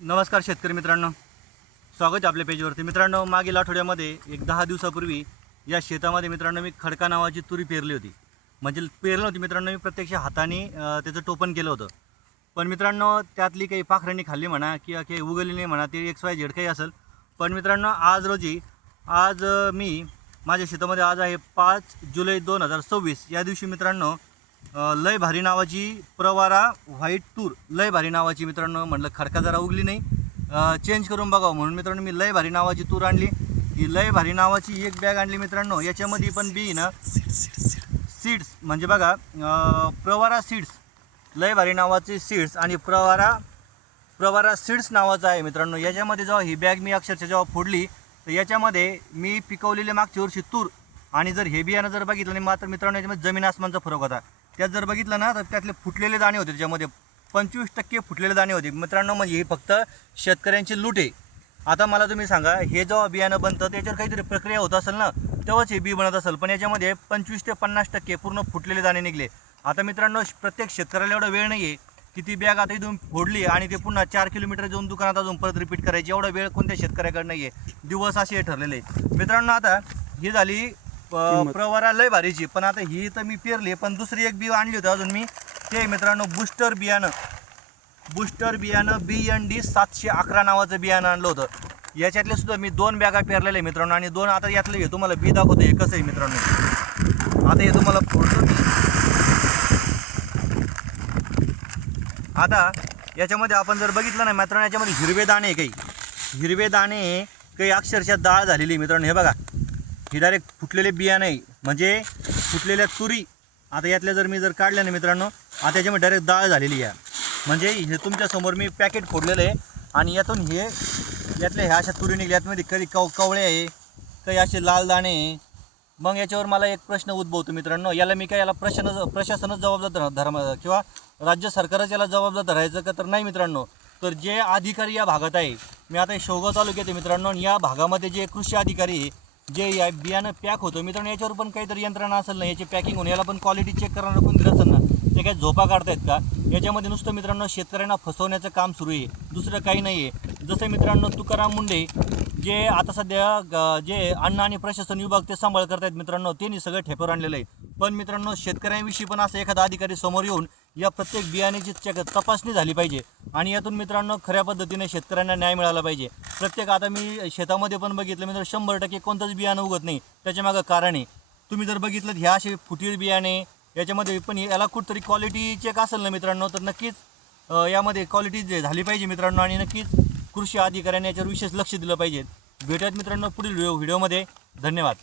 नमस्कार शेतकरी मित्रांनो, स्वागत आहे आपल्या पेजवरती. मित्रांनो, मागील आठवड्यामध्ये एक 10 दिवसापूर्वी या शेतामध्ये मित्रांनो मी खडका नावाची तुरी पेरली होती. म्हणजे पेरली होती मित्रांनो, मी प्रत्यक्ष हाताने त्याचं टोपण केलं होतं. पण मित्रांनो, त्यातली काही पाखरांनी खाल्ली म्हणा किंवा काही उगवली नाही म्हणा, ते XYZ काही असेल. पण मित्रांनो, आज मी माझ्या शेतामध्ये आज आहे 5 जुलै 2026 या दिवशी मित्रांनो लय भारी नावाची प्रवारा व्हाईट तूर, लय भारी नावाची मित्रांनो म्हटलं खडका जरा उगली नाही, चेंज करून बघावं म्हणून मित्रांनो मी लय भारी नावाची तूर आणली. ही लय भारी नावाची एक बॅग आणली मित्रांनो. याच्यामध्ये पण बी ना सीड्स म्हणजे बघा, प्रवारा सीड्स, लय भारी नावाचे सीड्स आणि प्रवारा सीड्स नावाचं आहे मित्रांनो. याच्यामध्ये जेव्हा ही बॅग मी अक्षरशः जेव्हा फोडली तर याच्यामध्ये मी पिकवलेले मागच्या वर्षी तूर आणि जर हे बियाणं जर बघितलं नाही मात्र मित्रांनो याच्यामध्ये जमीन आसमानचा फरक होता. त्यात जर बघितलं ना तर त्यातले फुटलेले दाणे होते, त्याच्यामध्ये 25% फुटलेले दाणे होते मित्रांनो. म्हणजे हे फक्त शेतकऱ्यांची लूट आहे. आता मला तुम्ही सांगा, हे जेव्हा बियाणं बनतं त्याच्यावर काहीतरी प्रक्रिया होत असेल ना, तेव्हाच हे बी बनत असेल. पण याच्यामध्ये 25 ते 50% पूर्ण फुटलेले दाणे निघले. आता मित्रांनो, प्रत्येक शेतकऱ्याला एवढा वेळ नाही आहे की ती बॅग आता इथून फोडली आणि ते पुन्हा 4 किलोमीटर जाऊन दुकानात अजून परत रिपीट करायची. एवढा वेळ कोणत्या शेतकऱ्याकडे नाही आहे. दिवस असे ठरलेले मित्रांनो. आता ही झाली प्रवारा लय भारीची. पण आता ही तर मी पेरली, पण दुसरी एक बी आणली होती अजून मी, ते मित्रांनो बूस्टर बियाणं BND 711 नावाचं बियाणं आणलं होतं. याच्यातले सुद्धा मी 2 बॅगा पेरलेले आहे मित्रांनो. आणि 2 आता यातले हे तुम्हाला बी दाखवतो हे कसं आहे मित्रांनो. आता हे तुम्हाला फोडतो मी. आता याच्यामध्ये आपण जर बघितलं ना मित्रांनो, याच्यामध्ये हिरवे दाणे काही अक्षरशः डाळ झालेली मित्रांनो. हे बघा, ही डायरेक्ट फुटलेले बियाणं आहे, म्हणजे फुटलेल्या तुरी. आता यातल्या जर मी काढल्या ना मित्रांनो, आता याच्यामध्ये डायरेक्ट डाळ झालेली आहे. म्हणजे हे तुमच्यासमोर मी पॅकेट फोडलेलं आहे आणि यातून यातल्या ह्या अशा तुरी निघल्या. यातमध्ये कधी कवळे आहे, काही असे लाल दाणे आहे. मग याच्यावर मला एक प्रश्न उद्भवतो मित्रांनो, याला मी काय याला प्रशासनच जबाबदार किंवा राज्य सरकारच याला जबाबदार धरायचं का? तर नाही मित्रांनो. तर जे अधिकारी या भागात आहे, मी आता शेवगाव तालुक्यात आहे मित्रांनो, या भागामध्ये जे कृषी अधिकारी जे या बियाणं पॅक होतं मित्रांनो, याच्यावर पण काहीतरी यंत्रणा असेल ना, याची पॅकिंग होऊन याला पण क्वालिटी चेक करणारं कोण दिलं असेल ना. ते काय झोपा काढतायत का? याच्यामध्ये नुसतं मित्रांनो शेतकऱ्यांना फसवण्याचं काम सुरू आहे, दुसरं काही नाही आहे. जसं मित्रांनो तुकाराम मुंडे जे आता सध्या जे अन्न आणि प्रशासन विभाग ते सांभाळ करतायत मित्रांनो, त्यांनी सगळं ठेप्यावर आणलेलं आहे. पण मित्रांनो, शेतकऱ्यांविषयी पण असं एखादा अधिकारी समोर येऊन या प्रत्येक बियाण्याची तपासणी झाली पाहिजे आणि यातून मित्रांनो खऱ्या पद्धतीने शेतकऱ्यांना न्याय मिळाला पाहिजे. आता मी शेतामध्ये पण बघितलं मित्रांनो, 100% कोणतंच बियाणं उगत नाही. त्याच्यामागं कारण आहे, तुम्ही जर बघितलं ह्या असे फुटीर बियाणे याच्यामध्ये पण याला कुठंतरी क्वालिटी चेक असेल ना मित्रांनो, तर नक्कीच यामध्ये क्वालिटी झाली पाहिजे मित्रांनो. आणि नक्कीच कृषी अधिकाऱ्यांनी याच्यावर विशेष लक्ष दिलं पाहिजे. भेटूयात मित्रांनो पुढील व्हिडिओमध्ये. धन्यवाद.